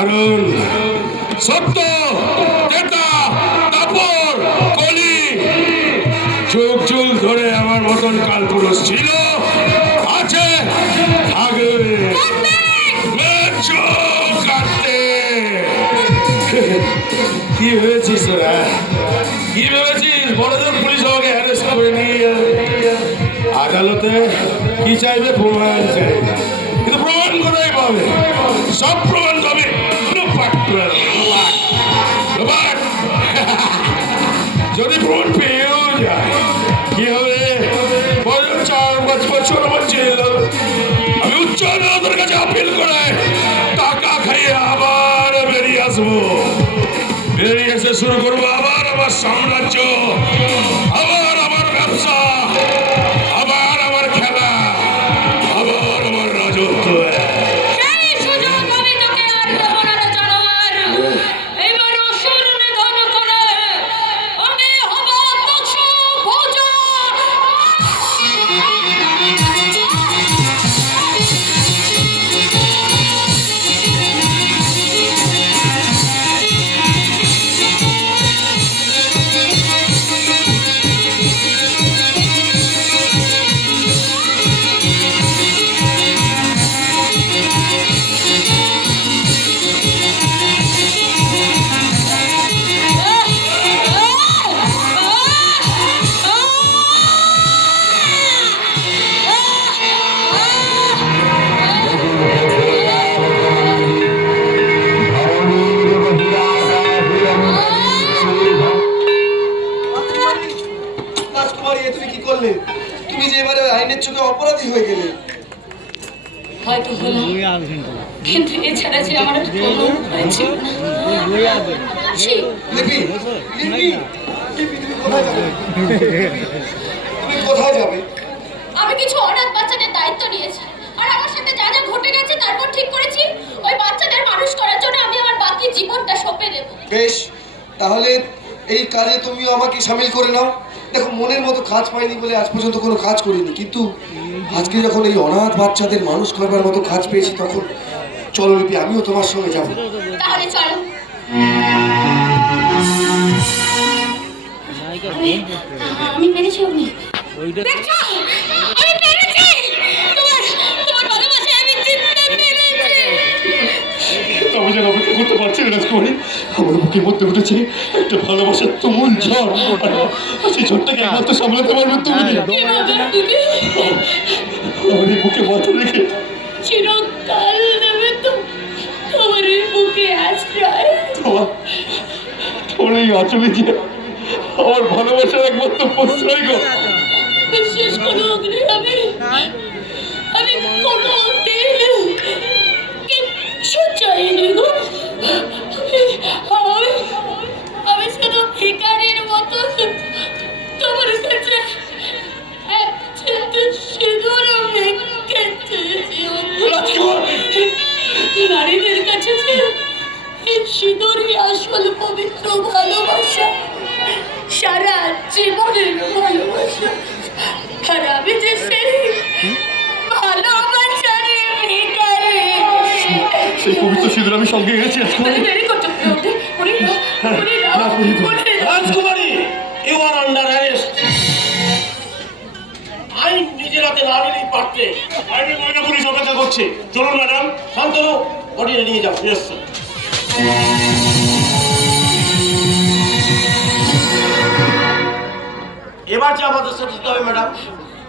কারণ সত্য, তেতা, দাপর, কলি যুগ যুগ ধরে আমার মতন কালপুরুষ ছিল, আছে, থাকবে। কি ভেবেছিস তোরা? কি ভেবেছিস বড়দের পুলিশ আমাকে অ্যারেস্ট করে নিয়ে যাবে? আদালতে কি চাইবে? প্রমাণ চাইবে। কিন্তু প্রমাণ কোথায় পাবে? সব প্রমাণ পাবে যদি প্রমাণ পেয়েও যায় কি হবে? 4-5 বছর আমার জেল। আমি উচ্চ আদালতের কাছে আপিল করে টাকা খাইয়ে আবার বেরিয়ে আসবো। বেরিয়ে এসে শুরু করবো আবার আমার সাম্রাজ্য, আবার আমার ব্যবসা, আবার আমার খেলা, আবার আমার রাজত্ব। তুমি যে এবারে আইনের চোখে অপরাধী হয়ে গেলে। হয়তো হলো, কিন্তু এছাড়া যে আমার কোনো উপায় ছিল না। লিপি, লিপি, লিপি, তুমি কোথায় যাবে? তুমি কোথায় যাবে? আমি কিছু অনাথ বাচ্চাদের দায়িত্ব নিয়েছি, আর আমার সাথে যা যা ঘটে গেছে তারপর ঠিক করেছি ওই বাচ্চাদের মানুষ করার জন্য আমি আমার বাকি জীবনটা সঁপে দেব। বেশ, তাহলে এই কাজে তুমি আমাকে সামিল করে নাও। দেখো, মনের মতো কাজ পাইনি বলে আজ পর্যন্ত কোনো কাজ করিনি, কিন্তু আজকে যখন এই অনাথ বাচ্চাদের মানুষ করবার মতো কাজ পেয়েছি, তখন চলো লিপি, আমিও তোমার সঙ্গে যাবো। তাহলে চলো। আমি পেরেছি অগ্নি। দেখছো? আমি পেরেছি। তোমার ভালোবাসায় আমি জিততে পেরেছি। আমি যেন অপেক্ষা করতে পারছি না রাজকুমারী। আমার বুকের মধ্যে উঠেছে একটা ভালোবাসার তুমুল ঝড়। সেই ঝড়টাকে একমাত্র সামলাতে পারবে তুমি। আমার এই বুকে মাথা রেখে চিরকাল দেবে তো তোমার এই বুকে আশ্রয়। তোমার এই আঁচলে যে আমার ভালোবাসার একমাত্র প্রশ্রয় গো। বিশ্বাস করো অগ্নি, আমি কোনো দিন কিচ্ছু চাইনি গো। আমি শুধু ভিখারির মতো তোমার কাছে এক চিমটে সিঁদুর ভিক্ষে চেয়েছি। নারীদের কাছে যে এই সিঁদুরই আসল পবিত্র ভালোবাসা, সারা জীবনের ভালোবাসা। আর আমি যে সেই ভালোবাসার ভিখারি। সেই পবিত্র সিঁদুর আমি সঙ্গে এনেছি। দেরি করছো রাজকুমারী, ইউ আর আন্ডার অ্যারেস্ট। আইন নিজের হাতে না নিলেই পারতে। আইনের মহিলা পুলিশ অপেক্ষা করছে। চলুন ম্যাডাম, শান্তনু, বডিটা নিয়ে যাও। Yes sir. এবার যে আমাদের সাথে যেতে হবে ম্যাডাম,